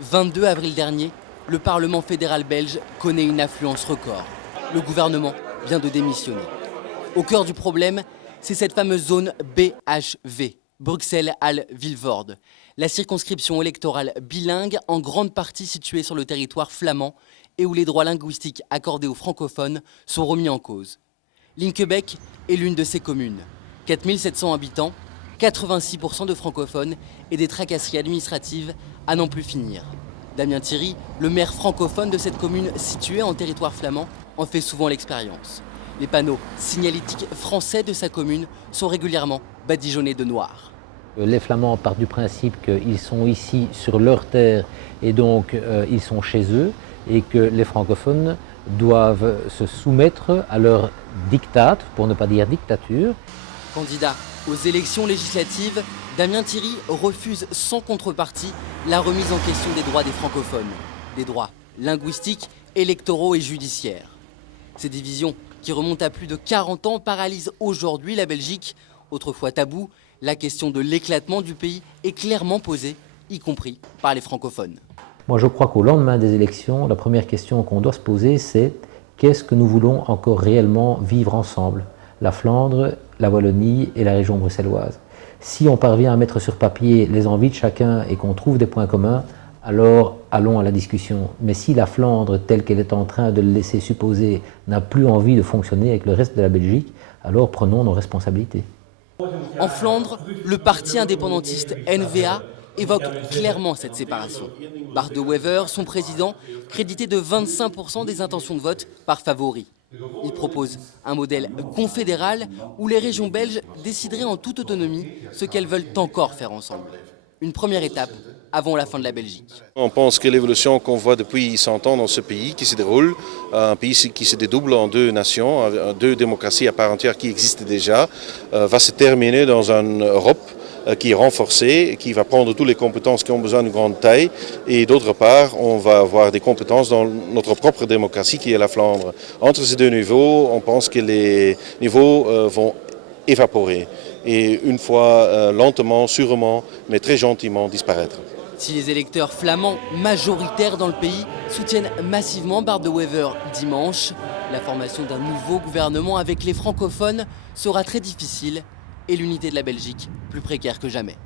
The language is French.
22 avril dernier, le Parlement fédéral belge connaît une affluence record. Le gouvernement vient de démissionner. Au cœur du problème, c'est cette fameuse zone BHV, Bruxelles-Halle-Vilvoorde, la circonscription électorale bilingue en grande partie située sur le territoire flamand et où les droits linguistiques accordés aux francophones sont remis en cause. Linkebeek est l'une de ces communes. 4700 habitants, 86% de francophones et des tracasseries administratives à n'en plus finir. Damien Thierry, le maire francophone de cette commune située en territoire flamand, en fait souvent l'expérience. Les panneaux signalétiques français de sa commune sont régulièrement badigeonnés de noir. Les Flamands partent du principe qu'ils sont ici sur leur terre et donc ils sont chez eux et que les francophones doivent se soumettre à leur diktat, pour ne pas dire dictature. Candidat aux élections législatives, Damien Thierry refuse sans contrepartie la remise en question des droits des francophones, des droits linguistiques, électoraux et judiciaires. Ces divisions, qui remontent à plus de 40 ans, paralysent aujourd'hui la Belgique. Autrefois tabou, la question de l'éclatement du pays est clairement posée, y compris par les francophones. Moi je crois qu'au lendemain des élections, la première question qu'on doit se poser, c'est qu'est-ce que nous voulons encore réellement vivre ensemble ? La Flandre, la Wallonie et la région bruxelloise. Si on parvient à mettre sur papier les envies de chacun et qu'on trouve des points communs, alors allons à la discussion. Mais si la Flandre, telle qu'elle est en train de le laisser supposer, n'a plus envie de fonctionner avec le reste de la Belgique, alors prenons nos responsabilités. En Flandre, le parti indépendantiste N-VA évoque clairement cette séparation. Bart De Wever, son président, crédité de 25% des intentions de vote par favori. Il propose un modèle confédéral où les régions belges décideraient en toute autonomie ce qu'elles veulent encore faire ensemble. Une première étape avant la fin de la Belgique. On pense que l'évolution qu'on voit depuis 100 ans dans ce pays qui se déroule, un pays qui se dédouble en deux nations, deux démocraties à part entière qui existent déjà, va se terminer dans une Europe qui est renforcée, qui va prendre toutes les compétences qui ont besoin de grande taille et d'autre part, on va avoir des compétences dans notre propre démocratie qui est la Flandre. Entre ces deux niveaux, on pense que les niveaux vont évaporer et une fois lentement, sûrement, mais très gentiment disparaître. Si les électeurs flamands majoritaires dans le pays soutiennent massivement Bart De Wever dimanche, la formation d'un nouveau gouvernement avec les francophones sera très difficile et l'unité de la Belgique plus précaire que jamais.